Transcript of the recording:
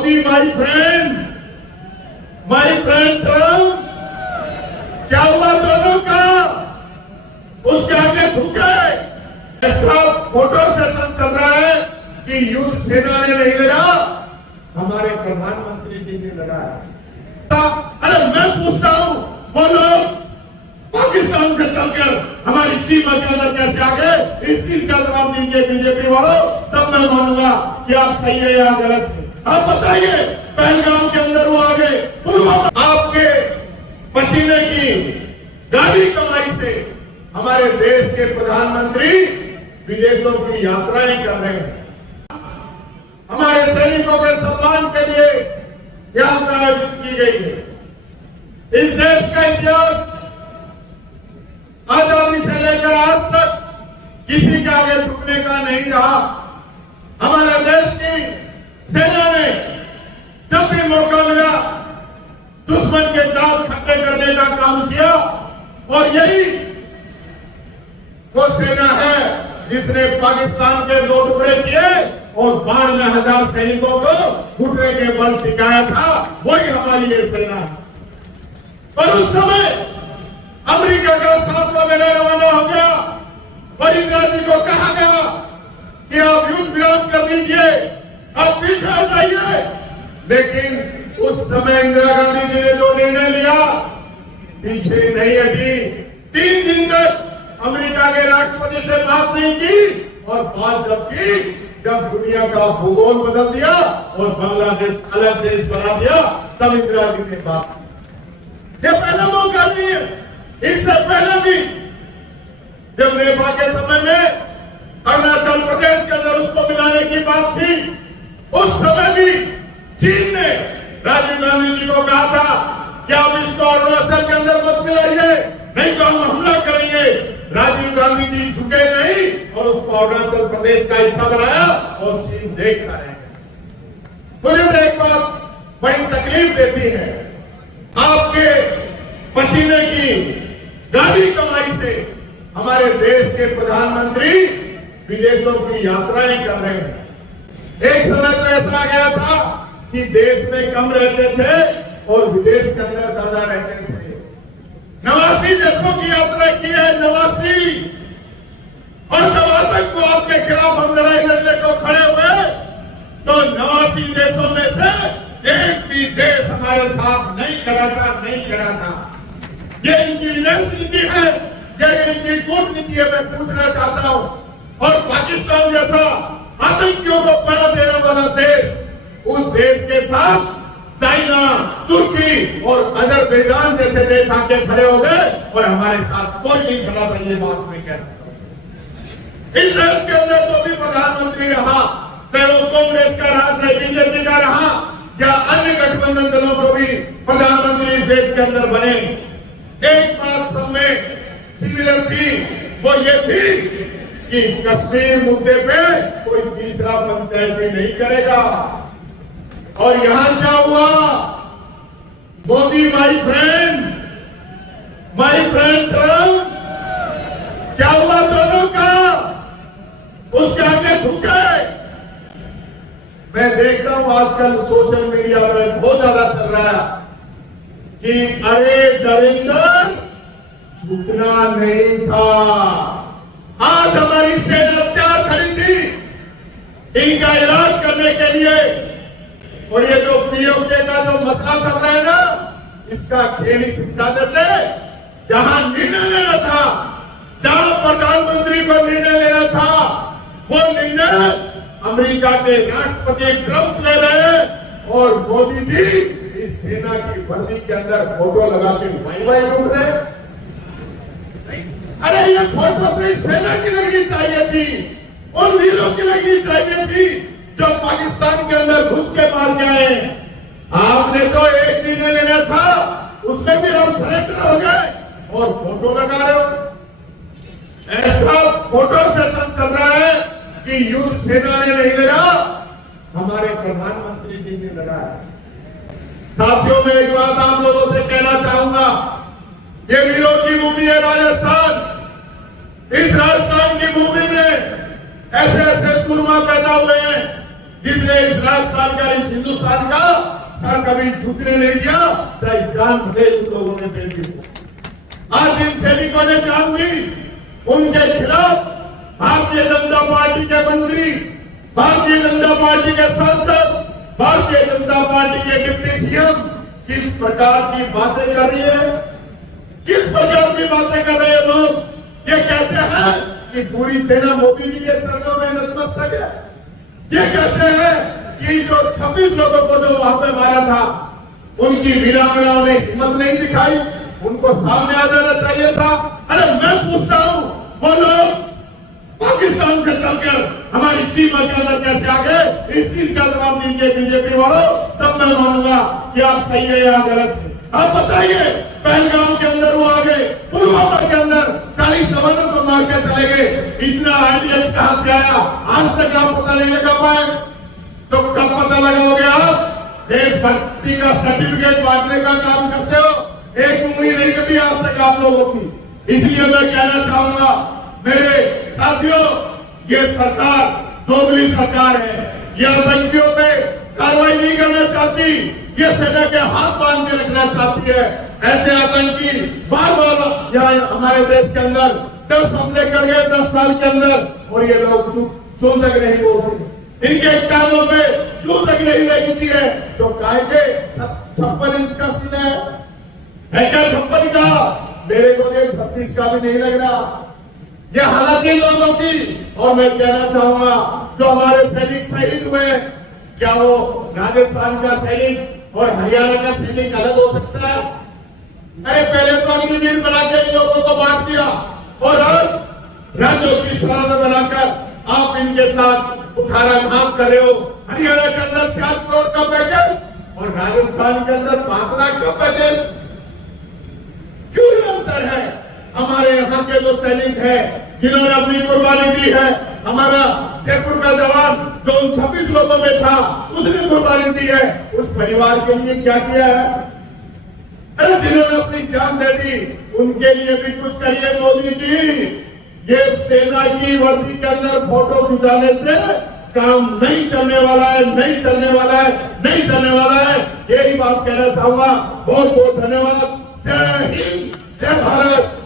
Modi my friend Trump, क्या हुआ दोनों का? उसके आगे झुके। ऐसा फोटो सेशन चल रहा है कि युद्ध सेना ने नहीं लड़ा, हमारे प्रधानमंत्री जी ने लड़ा है। अरे मैं पूछता हूं, वो लोग पाकिस्तान से चलकर हमारी सीमा के अंदर कैसे आ गए? इस चीज का जवाब दीजिए बीजेपी वालों, तब मैं मानूंगा कि आप सही है या गलत है। आप बताइए, पहलगाम के अंदर वो आ गए, पुलवामा। आपके पसीने की गाड़ी कमाई से हमारे देश के प्रधानमंत्री विदेशों की यात्राएं कर रहे हैं। हमारे सैनिकों के सम्मान के लिए यात्रा आयोजित की गई है। इस देश का इतिहास आजादी से लेकर आज तक किसी के आगे झुकने का नहीं रहा। हमारे देश की सेना ने जब भी मौका मिला दुश्मन के दांत खट्टे करने का काम किया, और यही वो सेना है जिसने पाकिस्तान के 2 टुकड़े किए और 92,000 सैनिकों को घुटने के बल टिकाया था। वही हमारी ये सेना है। और उस समय अमेरिका का 7 महीने रवाना हो गया और इंदिरा जी को कहा गया कि आप युद्ध विराम कर दीजिए, आप पीछे आ जाइए। लेकिन उस समय इंदिरा गांधी जी ने जो निर्णय लिया, पीछे नहीं हटी। 3 दिन तक अमेरिका के राष्ट्रपति से बात नहीं की, और बात जब की, जब दुनिया का भूगोल बदल दिया और बांग्लादेश अलग देश बना दिया, तब इंदिरा जी ने बात की। ये पहला मौका नहीं है। इससे पहले भी जब नेपाल के समय में अरुणाचल प्रदेश के अंदर उसको मिलाने की बात थी, उस समय भी चीन ने राजीव गांधी जी को कहा था कि आप इसको अरुणाचल के अंदर मत मिलाइए, नहीं तो हम हमला करेंगे। राजीव गांधी जी झुके नहीं और उसको अरुणाचल प्रदेश का हिस्सा बनाया, और चीन देखता रह गया। मुझे एक बात बड़ी तकलीफ देती है, आपके पसीने की गाड़ी कमाई से हमारे देश के प्रधानमंत्री विदेशों की यात्राएं कर रहे हैं। एक समय तो ऐसा गया था कि देश में कम रहते थे और विदेश के अंदर ज्यादा रहते थे। 89 देशों की यात्रा की है, 89। और जब आतंक को आपके खिलाफ हम लड़ाई लड़ने को खड़े हुए, तो 89 देशों में से एक भी देश हमारे साथ नहीं खड़ा था। ये इनकी विदेश नीति है, ये इनकी कूटनीति है। मैं पूछना चाहता हूं, और पाकिस्तान जैसा आतंकियों को पनाह देने वाला देश, उस देश के साथ चाइना, तुर्की और अजरबैजान जैसे देश आके खड़े हो गए, और हमारे साथ कोई नहीं खड़ा था। ये बात मैं कह रहा हूं। इस देश के अंदर जो भी प्रधानमंत्री रहा, चाहे वो कांग्रेस का रहा, चाहे बीजेपी का रहा, या अन्य गठबंधन दलों को भी प्रधानमंत्री इस देश के अंदर बने, एक बात सब में सिमिलर थी, वो ये थी कि कश्मीर मुद्दे पे कोई तीसरा पंचायती नहीं करेगा। और यहां क्या हुआ? मोदी माय फ्रेंड ट्रम्प, क्या हुआ दोनों का? उसके आगे झुके। मैं देखता हूं आजकल सोशल मीडिया में बहुत ज्यादा चल रहा है कि अरे नरेंद्र झुकना नहीं था। आज हमारी सेना तैयार खड़ी थी इनका इलाज करने के लिए, और ये जो पीओके का जो मसला चल रहा है ना, इसका खेल ही सिखा देते। जहां निर्णय लेना था, जहां प्रधानमंत्री को निर्णय लेना था, वो निर्णय अमेरिका के राष्ट्रपति ट्रंप ले रहे हैं, और मोदी जी इस सेना की वर्दी के अंदर फोटो लगा के वाई उठ रहे हैं। अरे ये फोटो तो इस सेना की लगनी चाहिए थी, उन वीरों की लगनी चाहिए थी जो पाकिस्तान के अंदर घुस के मार के आए। आपने तो एक निर्णय लेना था, उसमें भी हम सरेंडर हो गए और फोटो लगा रहे हो। ऐसा फोटो सेशन चल रहा है कि युद्ध सेना ने नहीं लड़ा, हमारे प्रधानमंत्री जी ने लड़ा है। साथियों, में एक बात आप लोगों से कहना चाहूंगा, ये वीरों की भूमि है राजस्थान। इस राजस्थान की भूमि में ऐसे ऐसे सूरमा पैदा हुए हैं जिसने इस राजस्थान का, इस हिंदुस्तान का सर कभी झुकने नहीं दिया, चाहे जान भले उन लोगों ने दे दी। आज इन सैनिकों ने जान दी, उनके खिलाफ भारतीय जनता पार्टी के मंत्री, भारतीय जनता पार्टी के सांसद, भारतीय जनता पार्टी के डिप्टी सीएम किस प्रकार की बातें कर रही है, किस प्रकार की बातें कर रहे हैं लोग। ये कहते हैं कि पूरी सेना मोदी जी के चरणों में नतमस्तक है। ये कहते हैं कि जो 26 लोगों को जो वहां पे मारा था, उनकी वीरांगनाओं ने हिम्मत नहीं दिखाई, उनको सामने आ जाना चाहिए था। अरे मैं पूछता हूं, वो लोग पाकिस्तान से चलकर हमारी सीमा के अंदर कैसे आ गए? इस चीज का जवाब दीजिए बीजेपी वालों, तब मैं मानूंगा कि आप सही है या गलत है। आप बताइए, पहलगाम के अंदर वो आ गए, पुलवामा के अंदर 40 जवानों को मार के चले गए, इतना आइडियल्स कहां से आया? आज तक आप पता नहीं लगा पाए, तो कब पता लगाओगे? आप देशभक्ति का सर्टिफिकेट बांटने का काम करते हो, एक उंगली नहीं कभी आज तक आप लोगों की। इसलिए मैं कहना चाहूंगा मेरे साथियों, ये सरकार दोगली सरकार है। ये आतंकियों पे कार्रवाई नहीं करना चाहती, ये सेना के हाथ बांध के रखना चाहती है। ऐसे आतंकी बार बार यहाँ हमारे देश के अंदर 10 हमले कर गए 10 साल के अंदर, और ये लोग चूं तक नहीं बोलते, इनके कानों पे चूं तक नहीं लगती है। तो काहे के 56 इंच का सीना है क्या? 56 का? मेरे को 36 का भी नहीं लग रहा। ये हालांकि लोगों की। और मैं कहना चाहूंगा, जो हमारे सैनिक शहीद हुए, क्या वो राजस्थान का सैनिक और हरियाणा का सैनिक अलग हो सकता है? अरे पहले तो अग्निवीर बना के इन लोगों को बांट दिया, और आज राज्यों की सरहद बनाकर आप इनके साथ उठाराघात कर रहे हो। हरियाणा के अंदर 4 करोड़ का पैकेज और राजस्थान के अंदर 5 लाख का पैकेज। क्यों अंतर है? हमारे यहाँ के जो सैनिक हैं, जिन्होंने अपनी कुर्बानी दी है, हमारा जयपुर का जवान जो उन 26 लोगों में था, उसने कुर्बानी दी है, उस परिवार के लिए क्या किया है? अरे जिन्होंने अपनी जान दे दी, उनके लिए भी कुछ करिए मोदी जी। ये सेना की वर्दी के अंदर फोटो खिंचाने से काम नहीं चलने वाला है, नहीं चलने वाला है, नहीं चलने वाला है। यही बात कहना चाहूंगा। बहुत बहुत धन्यवाद। जय हिंद, जय भारत।